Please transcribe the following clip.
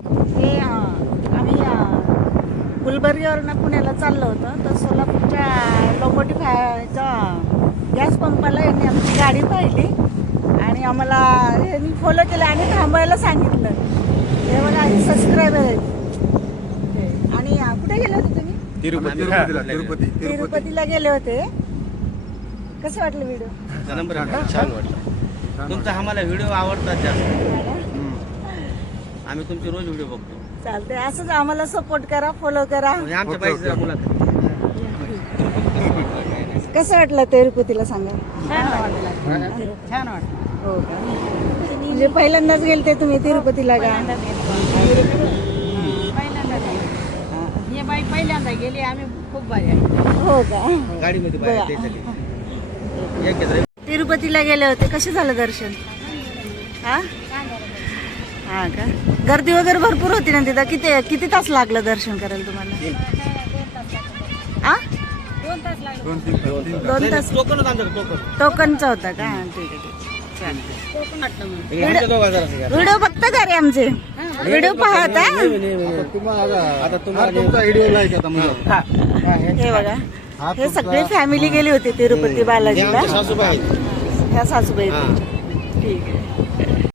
हे आम्ही गुलबर्ग्यावरून पुण्याला चाललो होतो, तर सोलापूरच्या लोकोटीचा गॅस पंपाला यांनी आमची गाडी पाहिली आणि आम्हाला यांनी फॉलो केलं आणि थांबायला सांगितलं. हे बघा, आणि सबस्क्रायबर आहेत. आणि कुठे गेले होते तुम्ही? तिरुपतीला गेले होते. कसं वाटलं व्हिडिओ? छान वाटलं. तुमचा आम्हाला व्हिडिओ आवडतात जास्त. आम्ही तुमचे रोज व्हिडिओ बघतो. चालते, असंच आम्हाला सपोर्ट करा, फॉलो करा. आमच्या पाहिजे मुलाखत. कसं वाटलं तिरुपतीला सांगा? छान वाटलं. हो का? म्हणजे पहिल्यांदाच गेलते तुम्ही तिरुपतीला का? हे बाई पहिल्यांदा गेली, आम्ही खूप भारी आहे. हो का? गाडीमध्ये बघा. बाहेर त्याच्यासाठी. तिरुपतीला गेले होते, कसे झालं दर्शन? हा हा का? गर्दी वगैरे भरपूर होती ना तिथं? किती तास लागलं दर्शन करायला तुम्हाला? हा? 2 तास लागले. 2 तास टोकन होतं आमच्याकडे, टोकन. टोकनचा होता का? ठीक आहे, ठीक आहे. कोकण वाटलं मग. आमच्या दोघांचा रस्ता आहे. व्हिडिओ बघता का रे आमचे? व्हिडिओ पाहता? आता तुम्हाला हे बघा, हे सगळे फॅमिली गेली होती तिरुपती बालाजीला. सासूबाई आहेत. ह्या सासूबाई. हा. ठीक आहे.